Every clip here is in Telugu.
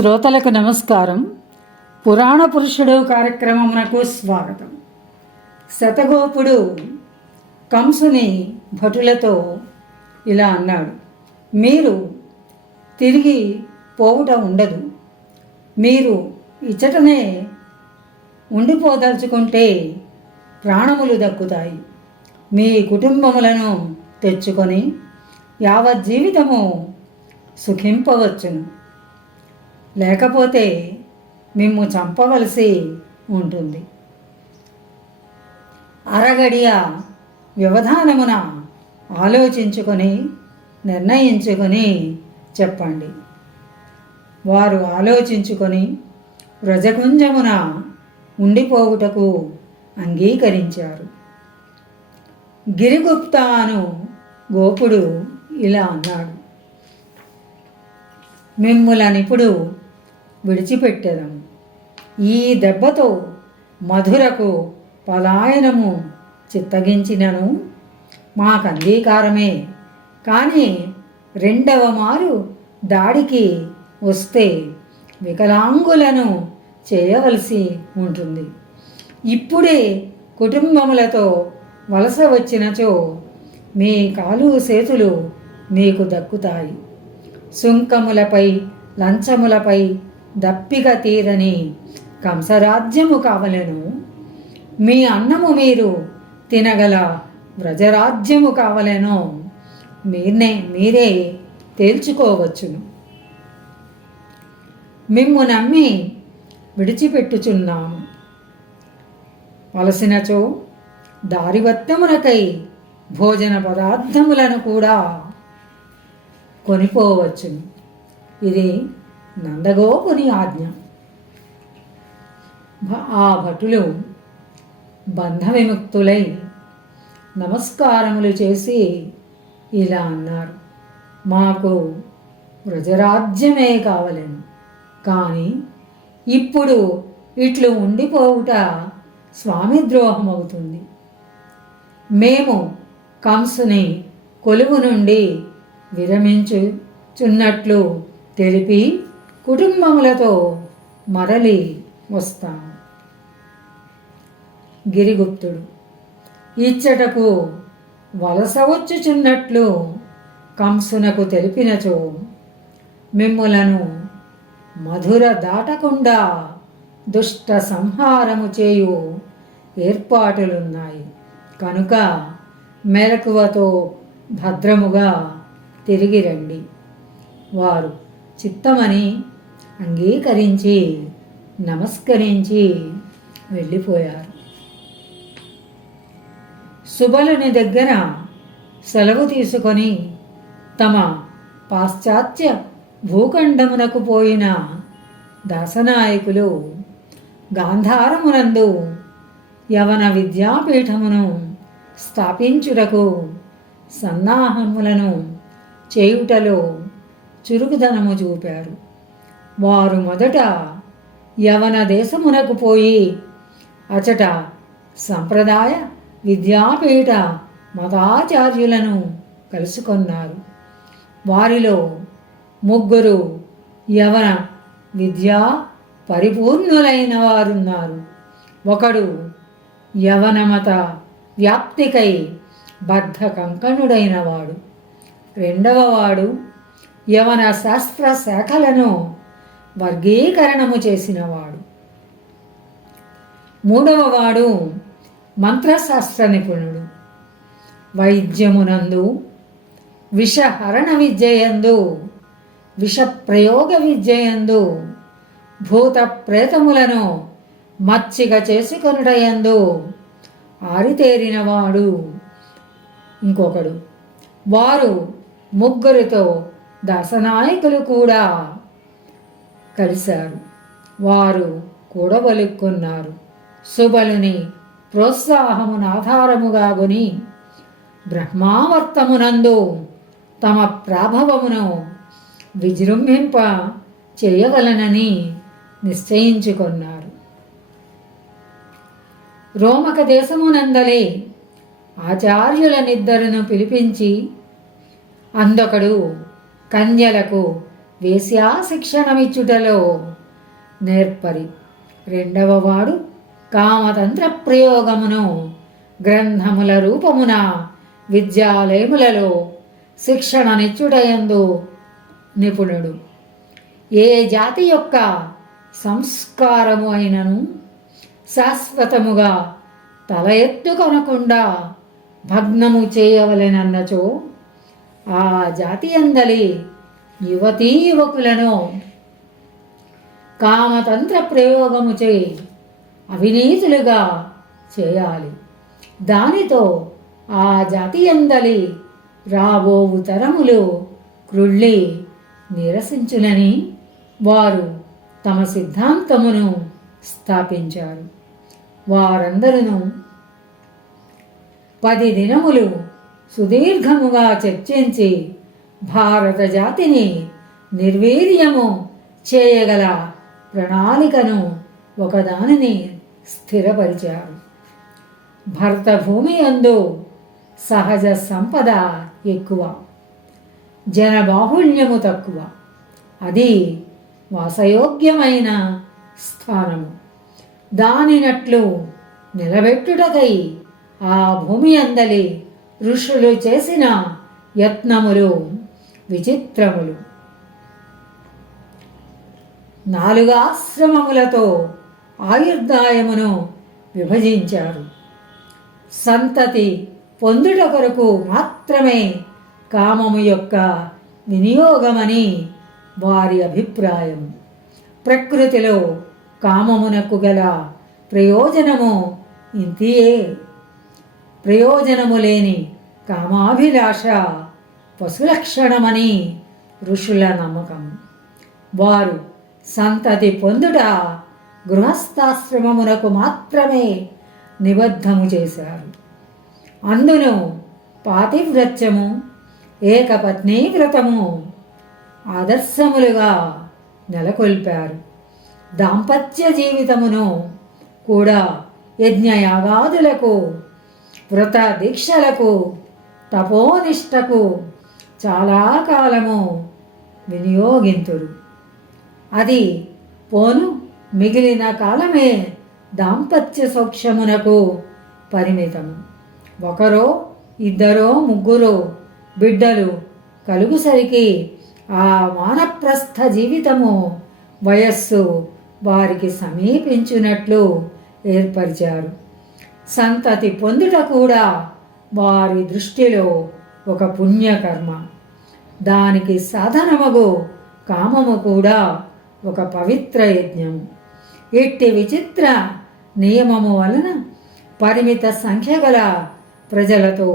శ్రోతలకు నమస్కారం. పురాణ పురుషుడు కార్యక్రమమునకు స్వాగతం. శతగోపుడు కంసుని భటులతో ఇలా అన్నాడు: మీరు తిరిగి పోవుట ఉండదు. మీరు ఇచ్చటనే ఉండిపోదలుచుకుంటే ప్రాణములు దక్కుతాయి. మీ కుటుంబములను తెచ్చుకొని యావజ్జీవితము సుఖింపవచ్చును. లేకపోతే మిమ్ము చంపవలసి ఉంటుంది. అరగడియ వ్యవధానమున ఆలోచించుకొని నిర్ణయించుకొని చెప్పండి. వారు ఆలోచించుకొని వ్రజకుంజమున ఉండిపోవుటకు అంగీకరించారు. గిరిగుప్త అను గోపుడు ఇలా అన్నాడు: మిమ్ములనిప్పుడు విడిచిపెట్టెదము. ఈ దెబ్బతో మధురకు పలాయనము చిత్తగించినను మాకు అంగీకారమే. కానీ రెండవ మారు దాడికి వస్తే వికలాంగులను చేయవలసి ఉంటుంది. ఇప్పుడే కుటుంబములతో వలస వచ్చినచో మీ కాలు చేతులు మీకు దక్కుతాయి. సుంకములపై లంచములపై దప్పిక తీరని కంసరాజ్యము కావలెను. మీ అన్నము మీరు తినగల వ్రజరాజ్యము కావలెనో మీరే తేల్చుకోవచ్చును. మిమ్ము నమ్మి విడిచిపెట్టుచున్నాము. వలసినచో దారివత్తమునకై భోజన పదార్థములను కూడా కొనిపోవచ్చును. ఇది నందగోపుని ఆజ్ఞ. ఆ భటులు బంధ విముక్తులై నమస్కారములు చేసి ఇలా అన్నారు: మాకు వ్రజరాజ్యమే కావలెను. కానీ ఇప్పుడు ఇట్లు ఉండిపోవుట స్వామి ద్రోహమవుతుంది. మేము కంసుని కొలువు నుండి విరమించుచున్నట్లు తెలిపి కుటుంబములతో మరలి వస్తాము. గిరిగుప్తుడు: ఇచ్చటకు వలస వచ్చుచున్నట్లు కంసునకు తెలిపినచో మిమ్ములను మధుర దాటకుండా దుష్ట సంహారము చేయు ఏర్పాటులున్నాయి. కనుక మెలకువతో భద్రముగా తిరిగి రండి. వారు చిత్తమని అంగీకరించి నమస్కరించి వెళ్ళిపోయారు. సుబలుని దగ్గర సెలవు తీసుకొని తమ పాశ్చాత్య భూఖండమునకు పోయిన దాసనాయకులు గాంధారమునందు యవన విద్యాపీఠమును స్థాపించుటకు సన్నాహములను చేయుటలో చురుకుదనము చూపారు. వారు మొదట యవన దేశమునకు పోయి అచట సంప్రదాయ విద్యాపీఠ మతాచార్యులను కలుసుకొన్నారు. వారిలో ముగ్గురు యవన విద్యా పరిపూర్ణులైన వారున్నారు. ఒకడు యవనమత వ్యాప్తికై బద్ధ కంకణుడైన వాడు. రెండవవాడు యవన శాస్త్ర శాఖలను వర్గీకరణము చేసినవాడు. మూడవవాడు మంత్రశాస్త్ర నిపుణుడు. వైద్యమునందు విషహరణ విద్యయందు విషప్రయోగ విద్యయందు భూత ప్రేతములను మచ్చిక చేసుకొనుటయందు ఆరితేరినవాడు ఇంకొకడు. వారు ముగ్గురితో దాసనాయకులు కూడా కలిశారు. వారు కూడబలుక్కున్నారు. సుబలుని ప్రోత్సాహమును ఆధారముగా కొని బ్రహ్మావర్తమునందు తమ ప్రాభవమును విజృంభింప చేయవలనని నిశ్చయించుకొన్నారు. రోమక దేశమునందలే ఆచార్యులనిద్దరును పిలిపించి అందొకడు కన్యలకు వేశ్యా శిక్షణమిచ్చుటలో నేర్పరి. రెండవ వాడు కామతంత్ర ప్రయోగమును గ్రంథముల రూపమున విద్యాలయములలో శిక్షణనిచ్చుటయందు నిపుణుడు. ఏ జాతి యొక్క సంస్కారము అయినను శాశ్వతముగా తల ఎత్తుకొనకుండా భగ్నము చేయవలెనన్నచో ఆ జాతి అందలి యువతీ యువకులను కామతంత్ర ప్రయోగముచే అవినీతులుగా చేయాలి. దానితో ఆ జాతి అందలి రాబోవు తరములు క్రుళ్ళి నిరసించునని వారు తమ సిద్ధాంతమును స్థాపించారు. వారందరూ 10 దినములు సుదీర్ఘముగా చర్చించి భారత జాతిని నిర్వీర్యము చేయగల ప్రణాళికను ఒకదానిని స్థిరపరిచారు. భరత భూమి యందు సహజ సంపద ఎక్కువ, జనబాహుళ్యము తక్కువ. అది వాసయోగ్యమైన స్థానము. దానినట్లు నిలబెట్టుటకై ఆ భూమి అందలి ఋషులు చేసిన యత్నములు విచిత్రములు. 4 ఆశ్రమములతో ఆయుర్దాయమును విభజించారు. సంతతి పొందుట కొరకు మాత్రమే కామము యొక్క వినియోగమని వారి అభిప్రాయం. ప్రకృతిలో కామమునకు గల ప్రయోజనము ఇంతియే. ప్రయోజనము లేని కామాభిలాష పశులక్షణమని ఋషుల నమ్మకం. వారు సంతతి పొందుట గృహస్థాశ్రమమునకు మాత్రమే నిబద్ధము చేశారు. అందును పాతివ్రత్యము, ఏకపత్నీ వ్రతము ఆదర్శములుగా నెలకొల్పారు. దాంపత్య జీవితమును కూడా యజ్ఞయాగాదులకు, వ్రత దీక్షలకు, తపోనిష్టకు చాలా కాలము వినియోగింతురు. అది పోను మిగిలిన కాలమే దాంపత్య సౌఖ్యమునకు పరిమితము. 1, 2, 3 బిడ్డలు కలుగుసరికి ఆ వానప్రస్థ జీవితము వయస్సు వారికి సమీపించినట్లు ఏర్పరిచారు. సంతతి పొందుట కూడా వారి దృష్టిలో ఒక పుణ్యకర్మ. దానికి సాధనమగు కామము కూడా ఒక పవిత్ర యజ్ఞం. ఇట్టి విచిత్ర నియమము వలన పరిమిత సంఖ్య గల ప్రజలతో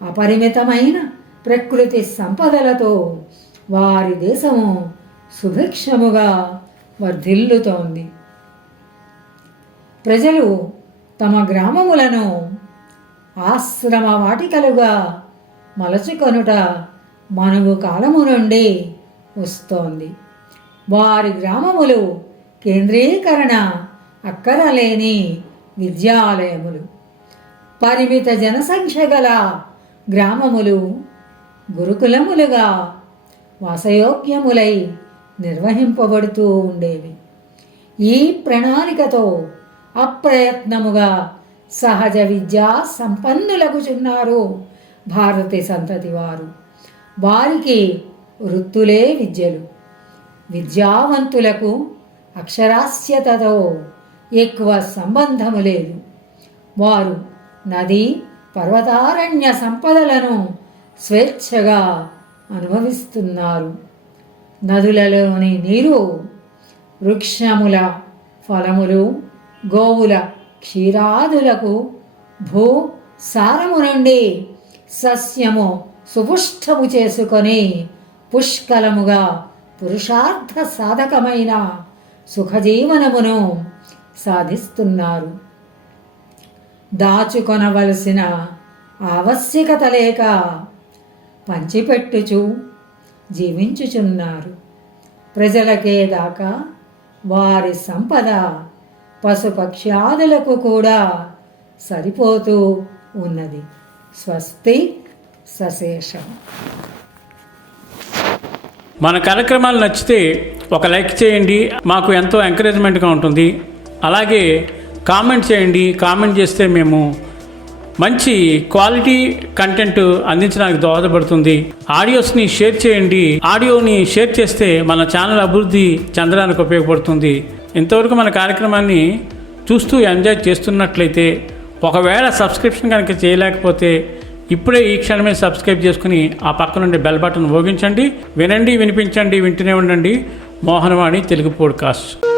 అపరిమితమైన ప్రకృతి సంపదలతో వారి దేశము సుభిక్షముగా వర్ధిల్లుతోంది. ప్రజలు తమ గ్రామములను ఆశ్రమ వాటికలుగా మలచుకొనుట మనువు కాలము నుండి వస్తోంది. వారి గ్రామములు కేంద్రీకరణ అక్కరలేని విద్యాలయములు. పరిమిత జనసంఖ్య గల గ్రామములు గురుకులములుగా వాసయోగ్యములై నిర్వహింపబడుతూ ఉండేవి. ఈ ప్రణాళికతో అప్రయత్నముగా సహజ విద్యా సంపన్నులగుచున్నారు భారతీ సంతతి వారు. వారికి వృత్తులే విద్యలు. విద్యావంతులకు అక్షరాస్యతతో ఎక్కువ సంబంధము లేదు. వారు నదీ పర్వతారణ్య సంపదలను స్వేచ్ఛగా అనుభవిస్తున్నారు. నదులలోని నీరు, వృక్షముల ఫలములు, గోవుల క్షీరాదులకు భూ సారము నుండి సస్యము సుపుష్టము చేసుకొని పుష్కలముగా పురుషార్థ సాధకమైన సుఖజీవనమును సాధిస్తున్నారు. దాచుకొనవలసిన ఆవశ్యకత లేక పంచిపెట్టుచు జీవించుచున్నారు. ప్రజలకే గాక వారి సంపద పశుపక్ష్యాదులకు కూడా సరిపోతూ ఉన్నది. స్వస్తి సశేషం. మన కార్యక్రమాలు నచ్చితే ఒక లైక్ చేయండి, మాకు ఎంతో ఎంకరేజ్మెంట్గా ఉంటుంది. అలాగే కామెంట్ చేయండి. కామెంట్ చేస్తే మేము మంచి క్వాలిటీ కంటెంట్ అందించడానికి దోహదపడుతుంది. ఆడియోస్ని షేర్ చేయండి. ఆడియోని షేర్ చేస్తే మన ఛానల్ అభివృద్ధి చెందడానికి ఉపయోగపడుతుంది. ఇంతవరకు మన కార్యక్రమాన్ని చూస్తూ ఎంజాయ్ చేస్తున్నట్లయితే, ఒకవేళ సబ్స్క్రిప్షన్ కనుక చేయలేకపోతే ఇప్పుడే ఈ క్షణమే సబ్స్క్రైబ్ చేసుకుని ఆ పక్క నుండి బెల్ బటన్ మోగించండి. వినండి, వినిపించండి, వింటూనే ఉండండి మోహనవాణి తెలుగు పోడ్కాస్ట్.